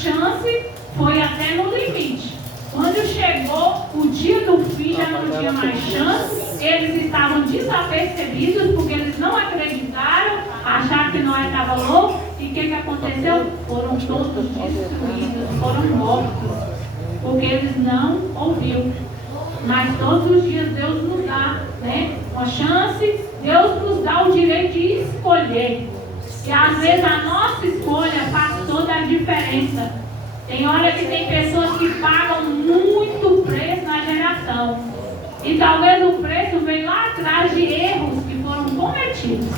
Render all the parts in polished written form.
chance foi até no limite. Quando chegou o dia do fim, já não tinha mais chance, eles estavam desapercebidos, porque eles não acreditaram, acharam que Noé estava louco, e o que aconteceu? Foram todos destruídos, foram mortos, porque eles não ouviram. Mas todos os dias Deus nos dá, né, uma chance, Deus nos dá o direito de escolher. E às vezes a nossa escolha faz toda a diferença. Tem hora que tem pessoas que pagam muito preço na geração. E talvez o preço vem lá atrás de erros que foram cometidos.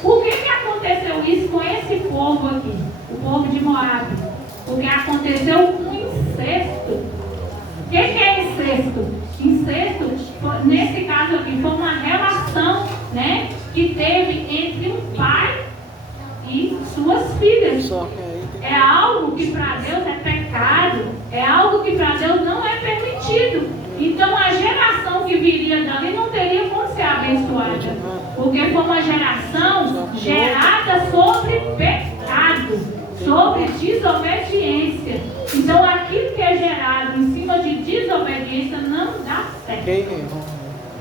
Por que aconteceu isso com esse povo aqui? O povo de Moabe. Porque aconteceu com incesto. O que é incesto? Incesto, nesse caso aqui, foi uma relação, né, que teve entre um pai e suas filhas. É algo que para Deus é pecado, é algo que para Deus não é permitido. Então a geração que viria dali não teria como ser abençoada, porque foi uma geração gerada sobre pecado, sobre desobediência. Então aquilo que é gerado em cima de desobediência não dá certo.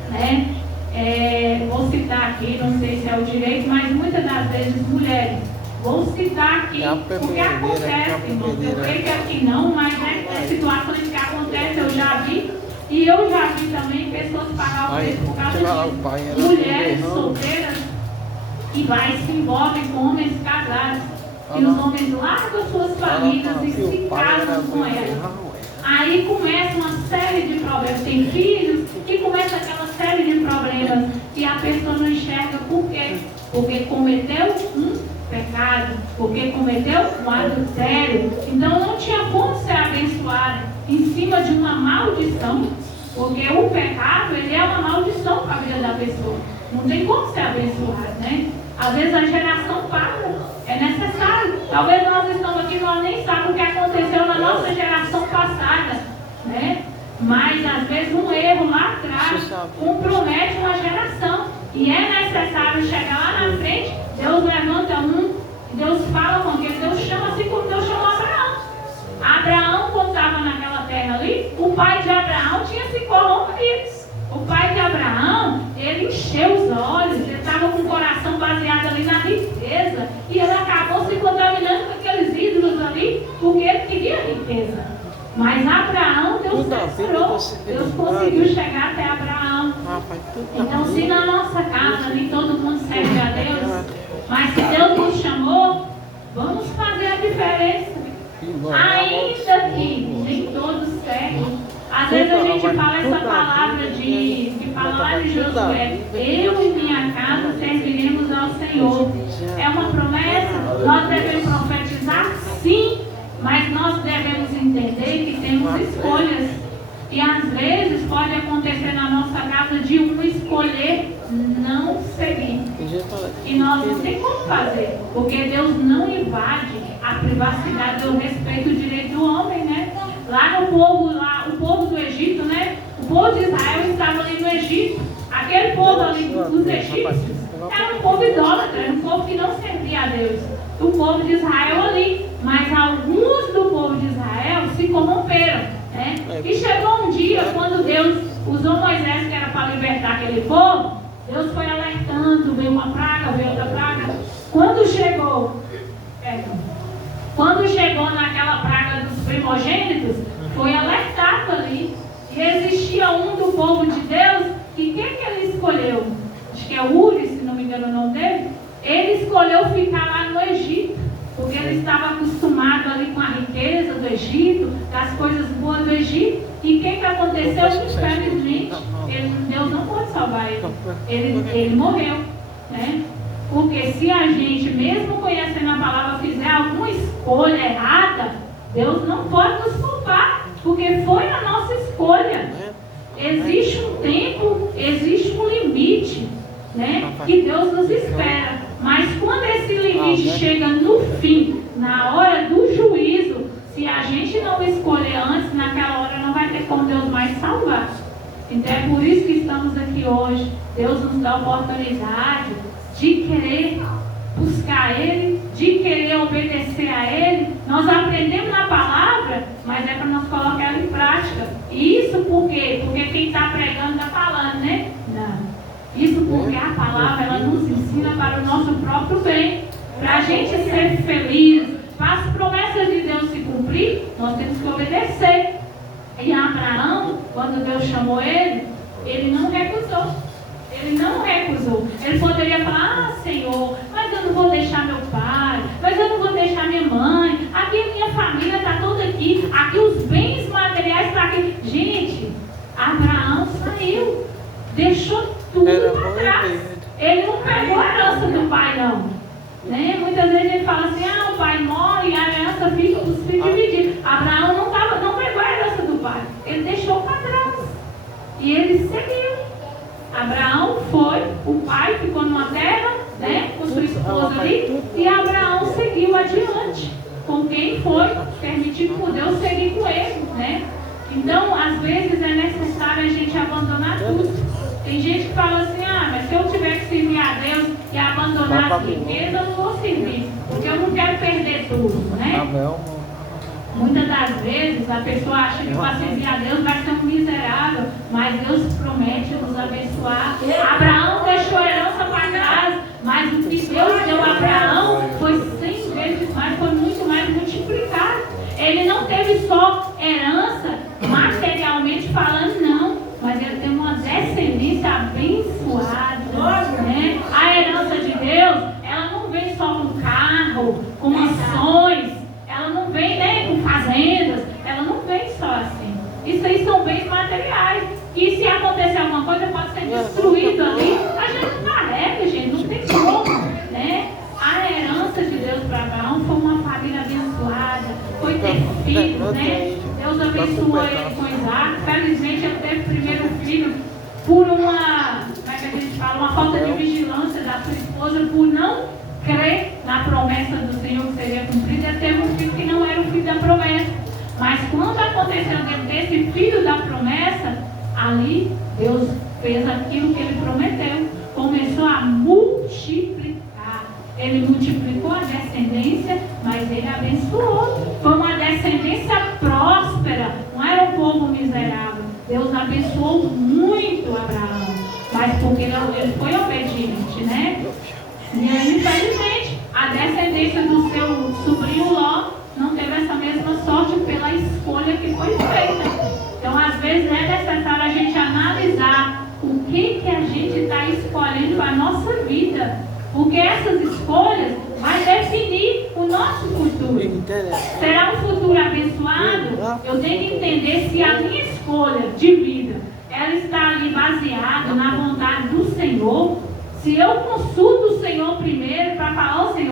Né? Vou citar aqui, não sei se é o direito, mas muitas das vezes mulheres. Vou citar aqui o que acontece, irmãos. Eu sei que aqui não, mas é situações que acontecem, eu já vi. E eu já vi também pessoas pagar o preço por causa disso. Mulheres solteiras que se envolvem com homens casados. E os homens largam suas famílias e se casam com elas. Aí começa uma série de problemas. Tem filhos e começa aquela série de problemas que a pessoa não enxerga. Por quê? Porque cometeu um pecado, porque cometeu um adultério. Então não tinha como ser abençoado em cima de uma maldição, porque o pecado, ele é uma maldição para a vida da pessoa. Não tem como ser abençoado, né? Às vezes a geração para, é necessário. Talvez nós estamos aqui e nós nem sabemos o que aconteceu na nossa geração passada, né? Mas às vezes um erro lá atrás compromete uma geração. E é necessário chegar lá na frente. Deus levanta um, Deus fala com ele, Deus chama assim como Deus chamou Abraão. Abraão, quando estava naquela terra ali, o pai de Abraão tinha se corrompido. O pai de Abraão, ele encheu os olhos, ele estava com o coração baseado ali na riqueza, e ele acabou se contaminando com aqueles ídolos ali, porque ele queria riqueza. Mas Abraão, Deus separou, Deus conseguiu chegar até Abraão. Então, se na nossa casa nem todo mundo serve a Deus, mas se Deus nos chamou, vamos fazer a diferença. Ainda que nem todos servem. Às vezes a gente fala essa palavra que fala lá de Josué: eu e minha casa serviremos ao Senhor. É uma promessa. Nós devemos profetizar, sim, mas nós devemos entender que temos escolhas. E às vezes pode acontecer na nossa casa de um escolher não seguir. E nós não temos como fazer, porque Deus não invade a privacidade ou respeito o direito do homem, né? Lá no povo, o povo do Egito, né? O povo de Israel estava ali no Egito. Aquele povo ali dos egípcios era um povo idólatra, era um povo que não servia a Deus. O povo de Israel ali. Mas alguns do povo de Israel se corromperam, né? E chegou um dia quando Deus usou Moisés, que era para libertar aquele povo. Deus foi alertando, veio uma praga, veio outra praga. Quando chegou naquela praga dos primogênitos, foi alertado ali. E existia um do povo de Deus, e quem que ele escolheu? Acho que é Uri, se não me engano o nome dele. Ele escolheu ficar lá no Egito, porque ele estava acostumado ali com a riqueza do Egito, das coisas boas do Egito. E o que aconteceu? Infelizmente, Deus não pôde salvar ele. Ele morreu, né? Porque se a gente, mesmo conhecendo a palavra, fizer alguma escolha errada, Deus não pode nos culpar, porque foi a nossa escolha. Existe um tempo, existe um limite, né, que Deus nos espera. Mas quando esse limite chega no fim, na hora do juízo, se a gente não escolher antes, naquela hora não vai ter como Deus mais salvar. Então é por isso que estamos aqui hoje. Deus nos dá a oportunidade de querer buscar Ele, de querer obedecer a Ele. Nós aprendemos na palavra Isso por quê? Porque quem está pregando está falando, né? Não. Isso porque a palavra ela nos ensina para o nosso próprio bem. Para a gente ser feliz, para as promessas de Deus se cumprir, nós temos que obedecer. E Abraão, quando Deus chamou ele não recusou. Ele não recusou. Ele poderia falar, Senhor, mas eu não vou deixar meu pai, mas eu não vou deixar minha mãe, aqui a minha família está toda aqui os bens materiais estão aqui. Gente, Abraão saiu, deixou tudo para trás. Ele não pegou a herança do pai, não. Né? Muitas vezes ele fala assim, o pai morre e a herança fica os filhos divididos. Abraão não pegou a herança do pai, ele deixou para trás. E ele seguiu. Abraão foi, o pai ficou numa terra, né, com sua esposa ali, e Abraão seguiu adiante com quem foi permitido por Deus seguir com ele, né? Então, às vezes é necessário a gente abandonar tudo. Tem gente que fala assim, mas se eu tiver que servir a Deus e abandonar as riquezas, eu não vou servir, porque eu não quero perder tudo, né? Muitas das vezes a pessoa acha que para servir a Deus vai ser um miserável, mas Deus promete nos abençoar. Abraão deixou a herança para trás, mas o que Deus deu a Abraão foi 100 vezes mais, foi muito mais multiplicado. Ele não teve só herança, materialmente falando, não, mas ele teve uma descendência abençoada, né? A herança de Deus, ela não vem só com carro, com mansões. Ela não vem, né, com fazendas, ela não vem só assim. Isso aí são bens materiais. E se acontecer alguma coisa, pode ser destruído ali. A gente não carrega, gente, não tem como, né? A herança de Deus para Abraão foi uma família abençoada, foi ter filhos, né? Deus abençoou ele com Isaac. Felizmente ele teve o primeiro filho por uma, como é que a gente fala, uma falta de vigilância da sua esposa, por não crer na promessa do Senhor que seria cumprida. Ele teve um filho que não era o filho da promessa, mas quando aconteceu desse filho da promessa, ali Deus fez aquilo que ele prometeu, começou a multiplicar. Ele multiplicou a descendência, mas ele abençoou. Foi uma descendência próspera, não era um povo miserável. Deus abençoou muito Abraão, mas porque ele foi obediente, né? E aí, infelizmente, a descendência do seu sobrinho Ló não teve essa mesma sorte pela escolha que foi feita. Então, às vezes, é necessário a gente analisar o que a gente está escolhendo para a nossa vida. Porque essas escolhas vão definir o nosso futuro. Será um futuro abençoado? Eu tenho que entender se a minha escolha de vida ela está ali baseada na vontade do Senhor. Se eu consulto o Senhor primeiro para falar, Senhor,